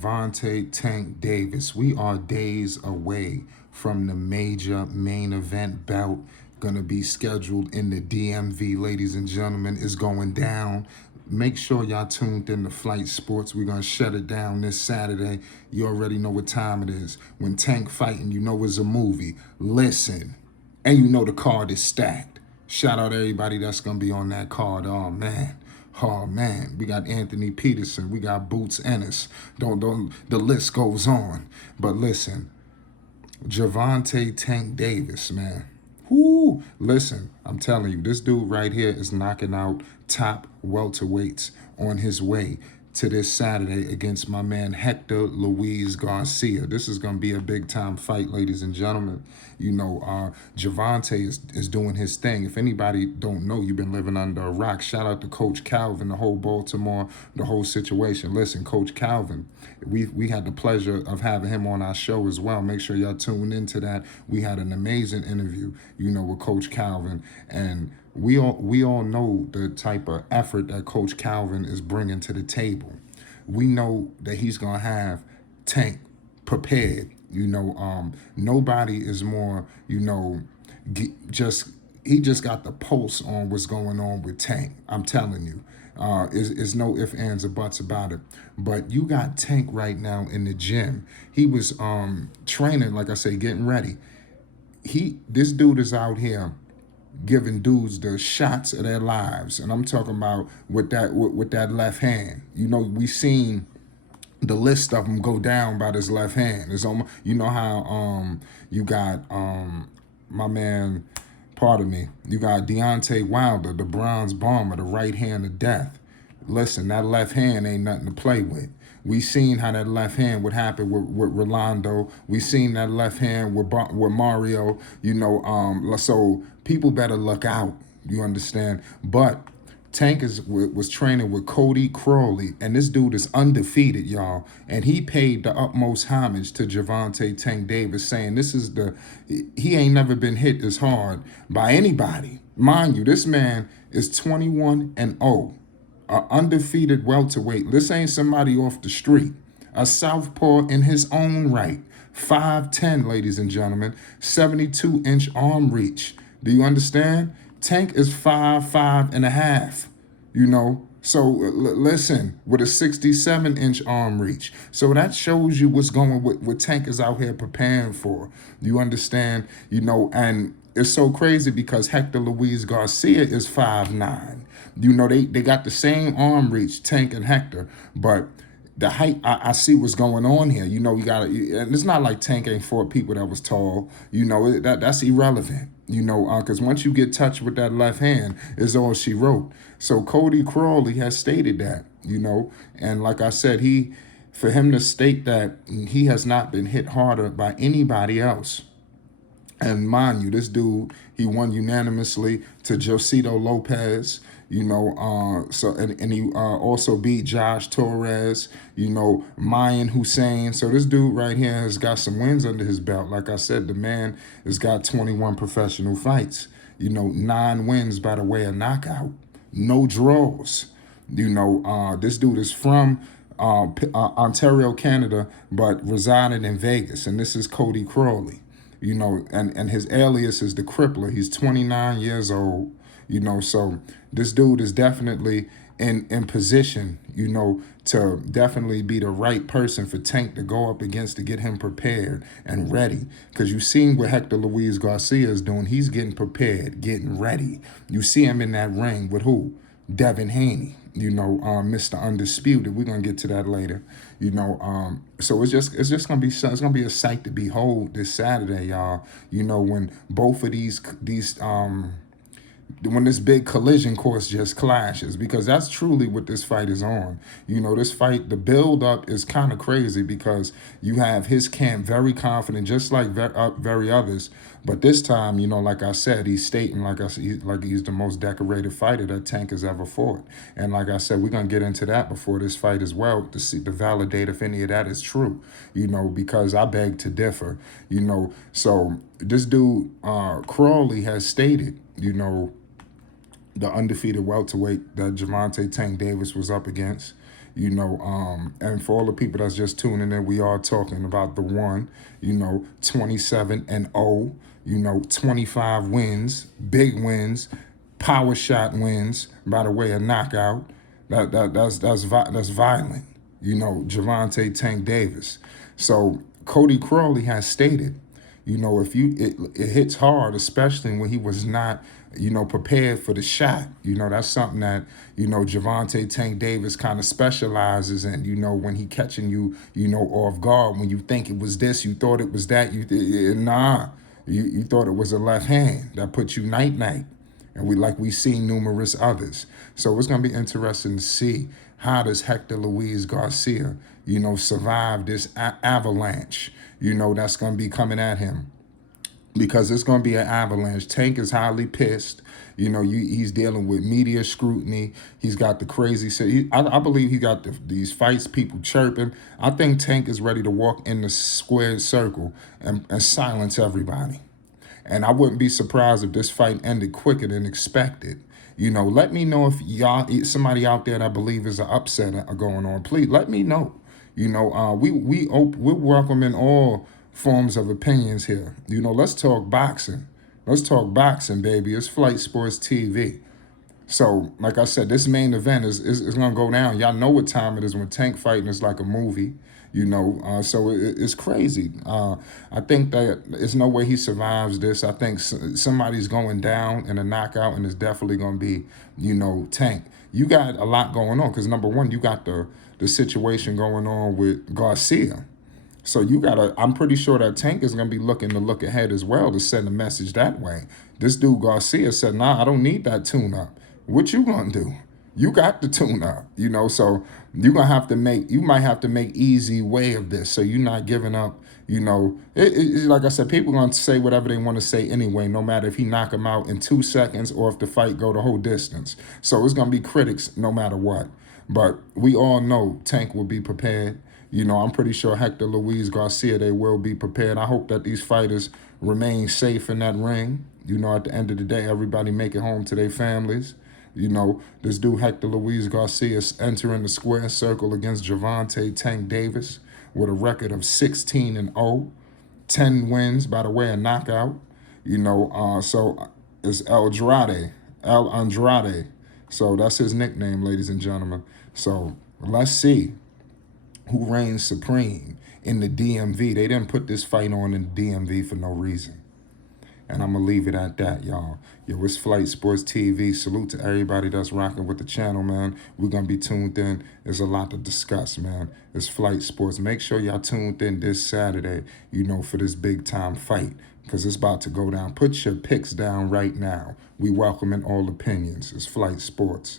Gervonta Tank Davis. We are days away from the major main event bout gonna be scheduled in the DMV, ladies and gentlemen. Is going down. Make sure y'all tuned in to Flight Sports. We're gonna shut it down this Saturday. You already know what time it is. When Tank fighting, you know it's a movie. Listen, and you know the card is stacked. Shout out everybody that's gonna be on that card. Oh man. Oh man, we got Anthony Peterson, we got Boots Ennis. Don't the list goes on. But listen, Gervonta Tank Davis, man. Whoo! Listen, I'm telling you, this dude right here is knocking out top welterweights on his way to this Saturday against my man Hector Luis Garcia. This is going to be a big time fight, ladies and gentlemen. You know, Gervonta is doing his thing. If anybody don't know, you've been living under a rock. Shout out to Coach Calvin, the whole Baltimore, the whole situation. Listen, Coach Calvin, we had the pleasure of having him on our show as well. Make sure y'all tune into that. We had an amazing interview, you know, with Coach Calvin, and we all know the type of effort that Coach Calvin is bringing to the table. We know that he's gonna have Tank prepared. You know, nobody is more, you know, he just got the pulse on what's going on with Tank. I'm telling you. Is no ifs, ands, or buts about it. But you got Tank right now in the gym. He was training, like I say, getting ready. This dude is out here giving dudes the shots of their lives, and I'm talking about with that left hand. You know, we seen the list of them go down by this left hand. It's almost, you know how you got my man, pardon me, you got Deontay Wilder, the bronze bomber, the right hand of death. Listen, that left hand ain't nothing to play with. We seen how that left hand would happen with Rolando. We seen that left hand with Mario. You know, so people better look out. You understand? But Tank was training with Cody Crowley, and this dude is undefeated, y'all. And he paid the utmost homage to Gervonta Tank Davis, saying he ain't never been hit this hard by anybody. Mind you, this man is 21-0. An undefeated welterweight. This ain't somebody off the street. A southpaw in his own right. 5'10", ladies and gentlemen. 72-inch arm reach. Do you understand? Tank is 5'5.5". You know? So listen, with a 67-inch arm reach. So that shows you what's going what Tank is out here preparing for. You understand? You know, and it's so crazy because Hector Luis Garcia is 5'9". You know, they got the same arm reach, Tank and Hector, but the height, I see what's going on here. You know, and it's not like Tank ain't fought people that was tall. You know, that's irrelevant. You know, because once you get touched with that left hand, is all she wrote. So Cody Crowley has stated that, you know, and like I said, for him to state that he has not been hit harder by anybody else. And mind you, this dude, he won unanimously to Josito Lopez, you know, and he also beat Josh Torres, you know, Mayan Hussein. So this dude right here has got some wins under his belt. Like I said, the man has got 21 professional fights, you know, 9 wins by the way of knockout, no draws. You know, this dude is from Ontario, Canada, but resided in Vegas, and this is Cody Crowley. You know, and his alias is the Crippler. He's 29 years old, you know, so this dude is definitely in position, you know, to definitely be the right person for Tank to go up against to get him prepared and ready. Because you seen what Hector Luis Garcia is doing. He's getting prepared, getting ready. You see him in that ring with who? Devin Haney, you know, Mr. Undisputed. We're gonna get to that later, you know. So it's just gonna be a sight to behold this Saturday, y'all. You know, when both of these when this big collision course just clashes, because that's truly what this fight is on. You know, this fight, the build up is kind of crazy because you have his camp very confident, just like very others. But this time, you know, like I said, he's stating, like I said, like he's the most decorated fighter that Tank has ever fought. And like I said, we're gonna get into that before this fight as well to validate if any of that is true. You know, because I beg to differ. You know, so this dude Crowley has stated, you know, the undefeated welterweight that Gervonta Tank Davis was up against. And for all the people that's just tuning in, we are talking about the one, 27-0, 25 wins, big wins, power shot wins by the way of knockout. That's violent. Gervonta Tank Davis. So Cody Crowley has stated, if it hits hard, especially when he was not, prepared for the shot. That's something that, Gervonta Tank Davis kind of specializes in, when he catching you, off guard, when you think it was this, you thought it was that, you thought it was a left hand that put you night-night. And we seen numerous others. So it's going to be interesting to see how does Hector Luis Garcia, survive this avalanche, that's going to be coming at him. Because it's going to be an avalanche. Tank is highly pissed. He's dealing with media scrutiny. He's got the crazy. I believe he got these fights, people chirping. I think Tank is ready to walk in the squared circle and silence everybody. And I wouldn't be surprised if this fight ended quicker than expected. Let me know if somebody out there that I believe is an upset going on. Please let me know. We're welcoming all forms of opinions here. Let's talk boxing. Let's talk boxing, baby. It's Flight Sports TV. So, like I said, this main event is going to go down. Y'all know what time it is when Tank fighting is like a movie, so it's crazy. I think that there's no way he survives this. I think somebody's going down in a knockout, and it's definitely going to be, Tank. You got a lot going on because, number one, you got the situation going on with Garcia. So I'm pretty sure that Tank is going to be looking to look ahead as well to send a message that way. This dude Garcia said, nah, I don't need that tune-up. What you going to do? You got the tune-up, so you might have to make easy way of this. So you're not giving up, like I said, people going to say whatever they want to say anyway, no matter if he knock him out in 2 seconds or if the fight go the whole distance. So it's going to be critics no matter what. But we all know Tank will be prepared. I'm pretty sure Hector Luis Garcia, they will be prepared. I hope that these fighters remain safe in that ring. At the end of the day, everybody make it home to their families. This dude Hector Luis Garcia is entering the square circle against Gervonta Tank Davis with a record of 16-0, 10 wins by the way of knockout. So it's El Andrade. So that's his nickname, ladies and gentlemen. So let's see who reigns supreme in the DMV. They didn't put this fight on in the DMV for no reason. And I'm going to leave it at that, y'all. Yo, it's Flight Sports TV. Salute to everybody that's rocking with the channel, man. We're going to be tuned in. There's a lot to discuss, man. It's Flight Sports. Make sure y'all tuned in this Saturday, for this big-time fight, because it's about to go down. Put your picks down right now. We welcoming all opinions. It's Flight Sports.